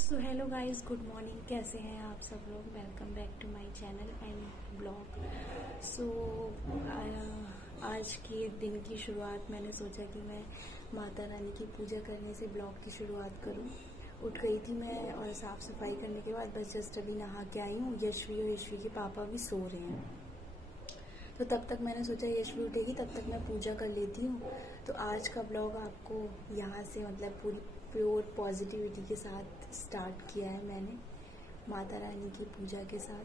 सो hello guys, good morning. कैसे हैं आप सब लोग? Welcome back to my channel and blog. So आज के दिन की शुरुआत मैंने सोचा कि मैं माता रानी की पूजा करने से ब्लॉग की शुरुआत करूं। उठ गई थी मैं और साफ़ सफाई करने के बाद बस जस्ट अभी नहा के आई हूँ। यशवी और यशवी के पापा भी सो रहे हैं, तो तब तक मैंने सोचा यशवी उठेगी तब तक मैं पूजा कर लेती हूँ। तो आज का ब्लॉग आपको यहाँ से मतलब पूरी प्योर पॉजिटिविटी के साथ स्टार्ट किया है मैंने, माता रानी की पूजा के साथ।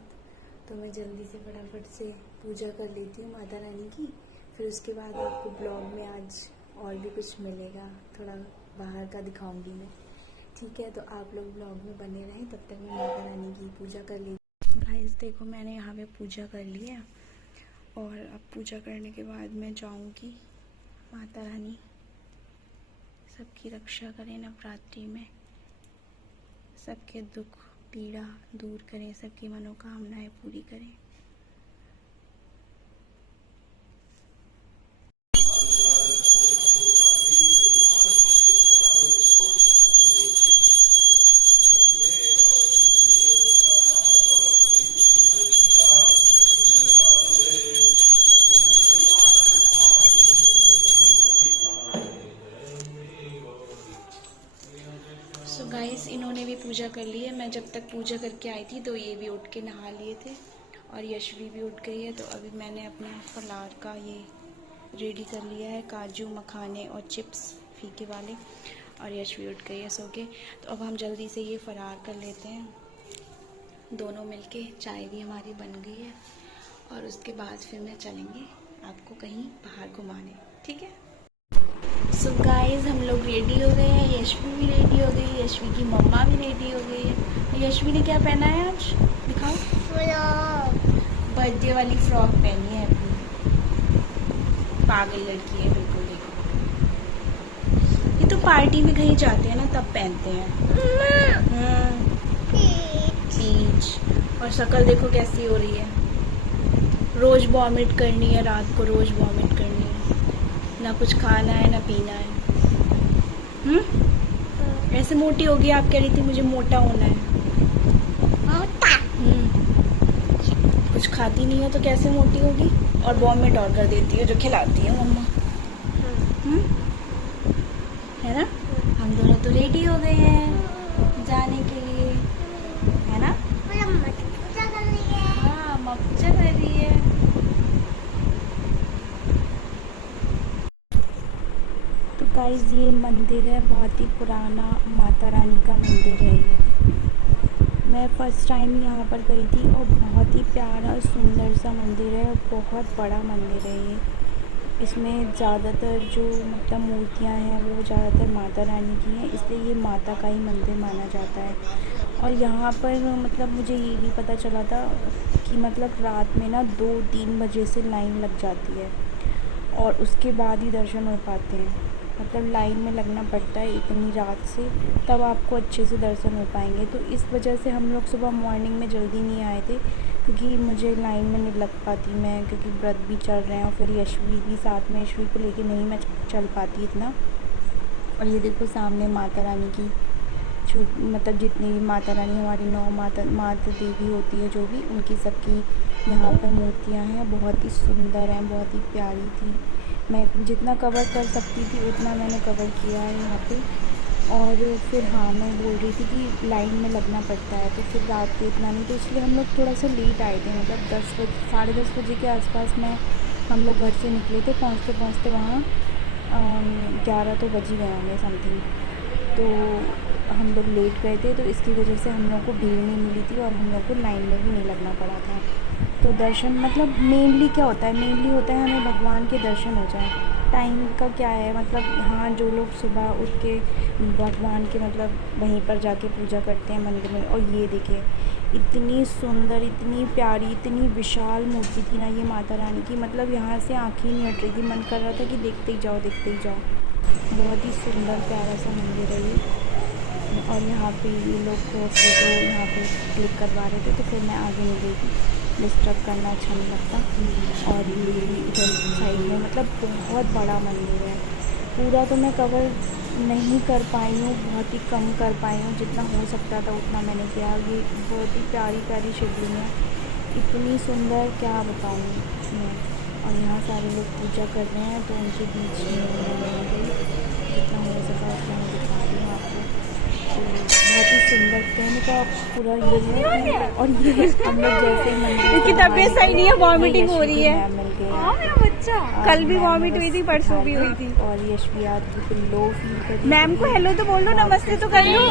तो मैं जल्दी से फटाफट से पूजा कर लेती हूँ माता रानी की, फिर उसके बाद आपको ब्लॉग में आज और भी कुछ मिलेगा, थोड़ा बाहर का दिखाऊंगी मैं। ठीक है, तो आप लोग ब्लॉग में बने रहें, तब तक मैं माता रानी की पूजा कर लेती हूँ। गाइस देखो, मैंने यहाँ पे पूजा कर ली है और अब पूजा करने के बाद मैं जाऊंगी। माता रानी सबकी रक्षा करें नवरात्रि में, सबके दुख पीड़ा दूर करें, सबकी मनोकामनाएं पूरी करें। सो गाइस, इन्होंने भी पूजा कर ली है। मैं जब तक पूजा करके आई थी तो ये भी उठ के नहा लिए थे और यशवी भी उठ गई है। तो अभी मैंने अपना फलार का ये रेडी कर लिया है, काजू मखाने और चिप्स फीके वाले, और यशवी उठ गई है सो के। तो अब हम जल्दी से ये फरार कर लेते हैं दोनों मिलके। चाय भी हमारी बन गई है और उसके बाद फिर मैं चलेंगे आपको कहीं बाहर घुमाने। ठीक है। सो गाइस, हम लोग रेडी हो गए हैं। यशवी भी रेडी हो गई, यशवी की मम्मा भी रेडी हो गई है। यशवी ने क्या पहना है आज? दिखाओ। बर्थडे वाली फ्रॉक पहनी है अपनी। पागल लड़की है बिल्कुल। देखो, ये तो पार्टी में कहीं जाते हैं ना तब पहनते हैं। पीच। और शक्ल देखो कैसी हो रही है। रोज वॉमिट करनी है, रात को रोज वॉमिट करनी है। ना कुछ खाना है ना पीना है। ऐसे मोटी होगी। आप कह रही थी मुझे मोटा होना है। कुछ खाती नहीं है तो कैसे मोटी होगी? और वॉमिट और कर देती है जो खिलाती है मम्मा। है ना? हम दोनों तो रेडी हो गए हैं जाने के लिए, है ना? हाँ, मम्मा पूजा कर रही है। तो गाइस, ये मंदिर है, बहुत ही पुराना माता रानी का मंदिर है ये। मैं फ़र्स्ट टाइम यहाँ पर गई थी और बहुत ही प्यारा सुंदर सा मंदिर है और बहुत बड़ा मंदिर है ये। इसमें ज़्यादातर जो मतलब मूर्तियाँ हैं वो ज़्यादातर माता रानी की हैं, इसलिए ये माता का ही मंदिर माना जाता है। और यहाँ पर मतलब मुझे ये भी पता चला था कि मतलब रात में ना 2-3 बजे से लाइन लग जाती है और उसके बाद ही दर्शन हो पाते हैं। मतलब लाइन में लगना पड़ता है इतनी रात से, तब आपको अच्छे से दर्शन हो पाएंगे। तो इस वजह से हम लोग सुबह मॉर्निंग में जल्दी नहीं आए थे, क्योंकि मुझे लाइन में नहीं लग पाती मैं, क्योंकि व्रत भी चल रहे हैं और फिर यशवी भी साथ में, यशवी को लेके नहीं मैं चल पाती इतना। और ये देखो सामने माता रानी की मतलब जितनी भी माता रानी हमारी 9 माता देवी होती है जो भी, उनकी सबकी यहाँ पर मूर्तियाँ हैं। बहुत ही सुंदर हैं, बहुत ही प्यारी थी। मैं जितना कवर कर सकती थी उतना मैंने कवर किया है यहाँ पे। और फिर हाँ, मैं बोल रही थी कि लाइन में लगना पड़ता है, तो फिर रात को इतना नहीं, तो इसलिए हम लोग थोड़ा सा लेट आए थे। मतलब 10 बजे, 10:30 बजे के आसपास हम लोग घर से निकले थे। पहुँचते पहुँचते वहाँ 11 तो बज ही गए होंगे समथिंग। तो हम लोग लेट गए थे, तो इसकी वजह से हम लोग को भीड़ नहीं मिली थी और हम लोग को लाइन में भी नहीं लगना पड़ा था। तो दर्शन मतलब मेनली क्या होता है, मेनली होता है हमें भगवान के दर्शन हो जाए। टाइम का क्या है, मतलब यहाँ जो लोग सुबह उठ के भगवान के मतलब वहीं पर जाके पूजा करते हैं मंदिर में। और ये देखिए, इतनी सुंदर, इतनी प्यारी, इतनी विशाल मूर्ति थी ना ये माता रानी की। मतलब यहाँ से आँखें नहीं हट रही थी, मन कर रहा था कि देखते ही जाओ देखते ही जाओ। बहुत ही सुंदर प्यारा सा मंदिर है ये। और यहाँ पे ये लोग फ़ोटो यहाँ पे क्लिक करवा रहे थे, तो फिर मैं आगे नहीं गई थी, डिस्टर्ब करना अच्छा नहीं लगता। और ये इधर साइड में मतलब बहुत बड़ा मंदिर है। पूरा तो मैं कवर नहीं कर पाई हूँ, बहुत ही कम कर पाई हूँ। जितना हो सकता था उतना मैंने किया। ये बहुत ही प्यारी प्यारी शिवलिंग है, इतनी सुंदर, क्या बताऊँ मैं। और यहाँ सारे लोग पूजा कर रहे हैं, तो उनके बीच में मैं आ गई। जितना हो सका उतना मैं दिखा रही हूँ आपको। तो बहुत ही सुंदर कहने का पूरा ये है। और ये हम लोग जैसे ही मंदिर इसकी से बाहर तबीयत सही नहीं है, निकले, वॉमिटिंग हो यशवी रही की है। मैम मिल गए। हाँ मेरा बच्चा, कल भी मैम ने वॉमिट हुई बस थी, उठा परसों भी लिया हुई थी। और यशवी आज बिल्कुल लो फील कर रही मैम थी। को हेलो तो बोल दो, नमस्ते तो कर लो।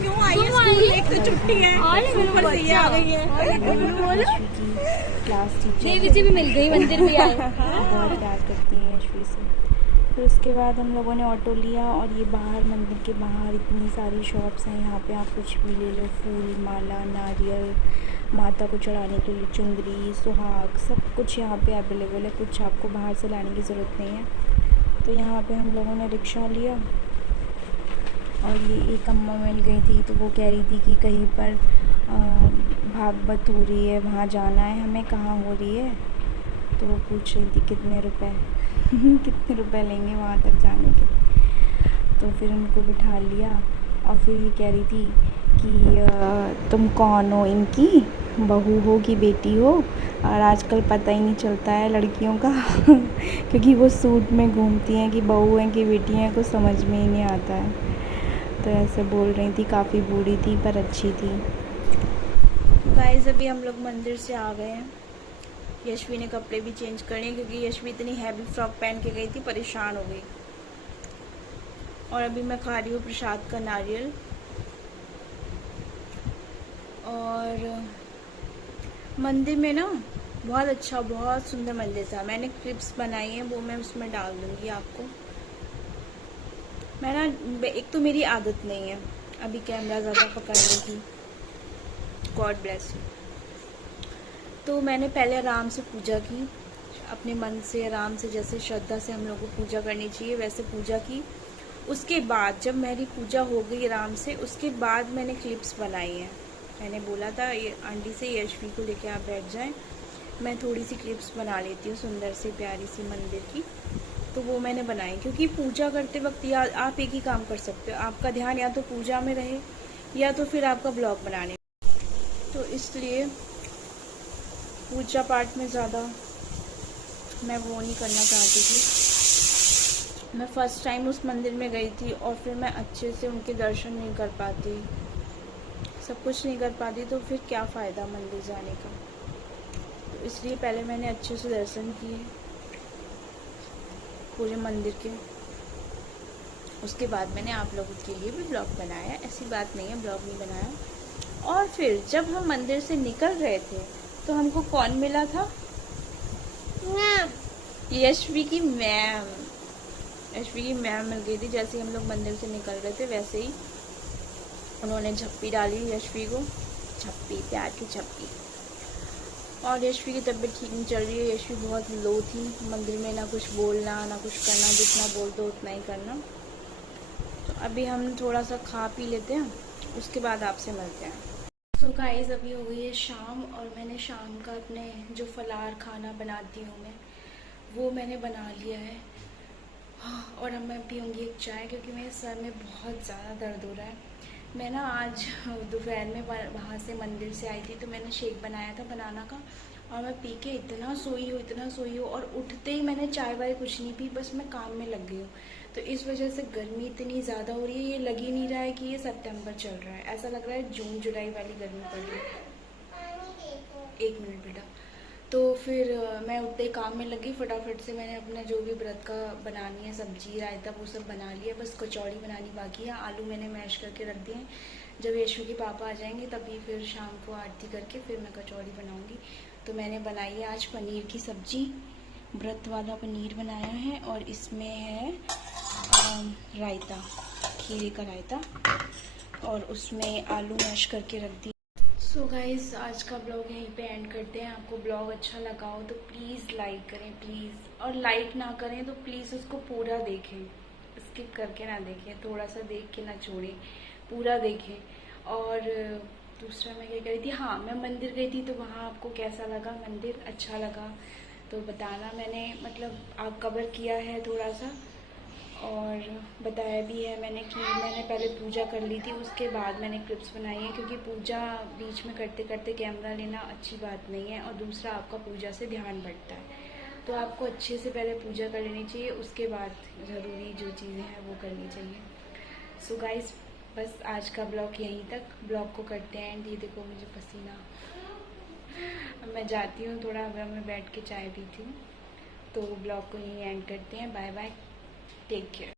क्यों आई है स्कूल, एक तो छुट्टी है, ऊपर से ये आ गई है। यशवी की क्लास टीचर देवी जी भी मिल गई, मंदिर भी आए। बहुत प्यार करती हैं यशवी से। फिर उसके बाद हम लोगों ने ऑटो लिया और ये बाहर, मंदिर के बाहर इतनी सारी शॉप्स हैं। यहाँ पे आप कुछ भी ले लो, फूल, माला, नारियल, माता को चढ़ाने के लिए चुंदरी, सुहाग, सब कुछ यहाँ पे अवेलेबल है। कुछ आपको बाहर से लाने की ज़रूरत नहीं है। तो यहाँ पे हम लोगों ने रिक्शा लिया और ये एक अम्मा मिल गई थी, तो वो कह रही थी कि कहीं पर भागवत हो रही है, वहाँ जाना है हमें। कहाँ हो रही है? तो वो पूछ रही थी कितने रुपए कितने रुपए लेंगे वहाँ तक जाने के। तो फिर उनको बिठा लिया और फिर ये कह रही थी कि तुम कौन हो, इनकी बहू हो कि बेटी हो? और आजकल पता ही नहीं चलता है लड़कियों का क्योंकि वो सूट में घूमती हैं कि बहू हैं कि बेटी हैं, कुछ समझ में ही नहीं आता है। तो ऐसे बोल रही थी, काफ़ी बूढ़ी थी पर अच्छी थी। गाइस अभी हम लोग मंदिर से आ गए हैं। यशवी ने कपड़े भी चेंज करने, क्योंकि यशवी इतनी हैवी फ्रॉक पहन के गई थी, परेशान हो गई। और अभी मैं खा रही हूँ प्रसाद का नारियल। और मंदिर में ना बहुत अच्छा, बहुत सुंदर मंदिर था। मैंने क्लिप्स बनाई हैं, वो मैं उसमें डाल दूँगी आपको। मैं ना, एक तो मेरी आदत नहीं है अभी कैमरा ज़्यादा पकड़ने की, गॉड ब्लेस यू। तो मैंने पहले आराम से पूजा की, अपने मन से आराम से, जैसे श्रद्धा से हम लोग को पूजा करनी चाहिए वैसे पूजा की। उसके बाद जब मेरी पूजा हो गई आराम से, उसके बाद मैंने क्लिप्स बनाई हैं। मैंने बोला था ये आंटी से, यशवी को लेके आप बैठ जाएं, मैं थोड़ी सी क्लिप्स बना लेती हूँ सुंदर सी प्यारी सी मंदिर की। तो वो मैंने बनाई, क्योंकि पूजा करते वक्त या आप एक ही काम कर सकते हो, आपका ध्यान या तो पूजा में रहे या तो फिर आपका ब्लॉग बनाने। तो इसलिए पूजा पाठ में ज़्यादा मैं वो नहीं करना चाहती थी। मैं फ़र्स्ट टाइम उस मंदिर में गई थी और फिर मैं अच्छे से उनके दर्शन नहीं कर पाती, सब कुछ नहीं कर पाती, तो फिर क्या फ़ायदा मंदिर जाने का। तो इसलिए पहले मैंने अच्छे से दर्शन किए पूरे मंदिर के। उसके बाद मैंने आप लोगों के लिए भी ब्लॉग बनाया, ऐसी बात नहीं है ब्लॉग नहीं बनाया। और फिर जब हम मंदिर से निकल रहे थे तो हमको कौन मिला था? यशवी की मैम। यशवी की मैम मिल गई थी। जैसे ही हम लोग मंदिर से निकल रहे थे वैसे ही उन्होंने झप्पी डाली यशवी को, झप्पी, प्यार की झप्पी। और यशवी की तबीयत ठीक नहीं चल रही है, यशवी बहुत लो थी। मंदिर में ना कुछ बोलना ना कुछ करना, जितना बोल दो उतना ही करना। तो अभी हम थोड़ा सा खा पी लेते हैं, उसके बाद आपसे मिलते हैं। सो गाइस अभी हो गई है शाम और मैंने शाम का अपने जो फलार खाना बनाती हूँ मैं, वो मैंने बना लिया है। और अब मैं पीऊँगी एक चाय, क्योंकि मेरे सर में बहुत ज़्यादा दर्द हो रहा है। मैं ना आज दोपहर में वहाँ से मंदिर से आई थी, तो मैंने शेक बनाया था बनाना का, और मैं पी के इतना सोई हूँ। और उठते ही मैंने चाय वाय कुछ नहीं पी, बस मैं काम में लग गई हूँ। तो इस वजह से गर्मी इतनी ज़्यादा हो रही है, ये लग ही नहीं रहा है कि ये सितंबर चल रहा है, ऐसा लग रहा है जून जुलाई वाली गर्मी पड़ रही है। एक मिनट बेटा। तो फिर मैं उतने ही काम में लगी, फटाफट से मैंने अपना जो भी व्रत का बनानी है, सब्जी रायता वो सब बना लिया, बस कचौड़ी बनानी बाकी है। आलू मैंने मैश करके रख दिए हैं, जब यशु के पापा आ जाएंगे तभी फिर शाम को आरती करके फिर मैं कचौड़ी बनाऊंगी। तो मैंने बनाई है आज पनीर की सब्जी, व्रत वाला पनीर बनाया है, और इसमें है रायता, खीरे का रायता, और उसमें आलू मैश करके रख दी। सो गाइज़ आज का ब्लॉग यहीं पे एंड करते हैं। आपको ब्लॉग अच्छा लगा हो तो प्लीज़ लाइक करें प्लीज़, और लाइक ना करें तो प्लीज़ उसको पूरा देखें, स्किप करके ना देखें, थोड़ा सा देख के ना छोड़ें, पूरा देखें। और दूसरा मैं क्या कह रही थी, हाँ मैं मंदिर गई थी, तो वहाँ आपको कैसा लगा मंदिर? अच्छा लगा तो बताना। मैंने मतलब आप कवर किया है थोड़ा सा, और बताया भी है मैंने कि मैंने पहले पूजा कर ली थी, उसके बाद मैंने क्लिप्स बनाई है, क्योंकि पूजा बीच में करते करते कैमरा लेना अच्छी बात नहीं है, और दूसरा आपका पूजा से ध्यान बढ़ता है। तो आपको अच्छे से पहले पूजा कर लेनी चाहिए, उसके बाद ज़रूरी जो चीज़ें हैं वो करनी चाहिए। सो गाइस, बस आज का ब्लॉग यहीं तक। ब्लॉग को करते हैं एंड। ये देखो मुझे पसीना, अब मैं जाती हूँ थोड़ा, अब मैं बैठ के चाय पीती हूँ। तो ब्लॉग को यहीं एंड करते हैं। Bye bye, take care.